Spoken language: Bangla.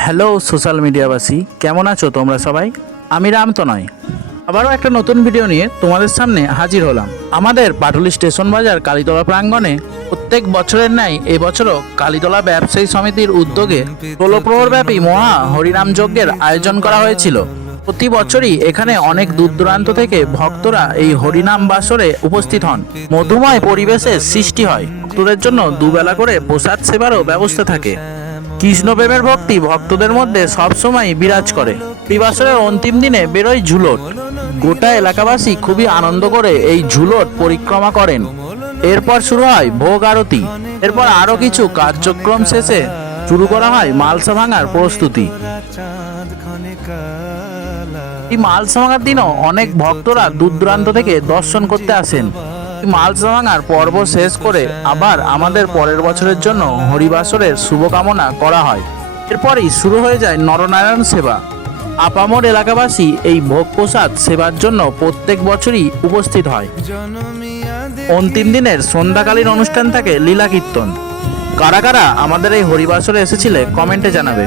হ্যালো সোশ্যাল মিডিয়াবাসী, কেমন আছো তোমরা সবাই? আমি রামতনয় আবারও একটা নতুন ভিডিও নিয়ে তোমাদের সামনে হাজির হলাম। আমাদের পাটুলি স্টেশন বাজার কালীতলা প্রাঙ্গণে প্রত্যেক বছরের ন্যায় এবছরও কালীতলা ব্যবসায়ী সমিতির উদ্যোগে 16 প্রহরব্যাপী মহা হরিনাম যজ্ঞের আয়োজন করা হয়েছিল। প্রতি বছরই এখানে অনেক দূর দূরান্ত থেকে ভক্তরা এই হরিনাম বাসরে উপস্থিত হন। মধুময় পরিবেশের সৃষ্টি হয়। ভক্তদের জন্য দুবেলা করে প্রসাদ সেবারও ব্যবস্থা থাকে। কৃষ্ণপ্রেমের ভক্তি ভক্তদের মধ্যে সবসময় বিরাজ করে। বিবাসরের অন্তিম দিনে বেরোয় ঝুলট। গোটা এলাকাবাসী খুবই আনন্দ করে এই ঝুলট পরিক্রমা করেন। এরপর শুরু হয় ভোগ আরতি। এরপর আরও কিছু কার্যক্রম শেষে শুরু করা হয় মালসা ভাঙার প্রস্তুতি। এই মালসা ভাঙার দিনও অনেক ভক্তরা দূর দূরান্ত থেকে দর্শন করতে আসেন। মালসা ভাঙার পর্ব শেষ করে আবার আমাদের পরের বছরের জন্য হরিবাসরের শুভকামনা করা হয়। এরপরই শুরু হয়ে যায় নরনারায়ণ সেবা। আপামর এলাকাবাসী এই ভোগ প্রসাদ সেবার জন্য প্রত্যেক বছরই উপস্থিত হয়। অন্তিম দিনের সন্ধ্যাকালীন অনুষ্ঠান থাকে লীলা কীর্তন। কারা কারা আমাদের এই হরিবাসরে এসেছিলে কমেন্টে জানাবে।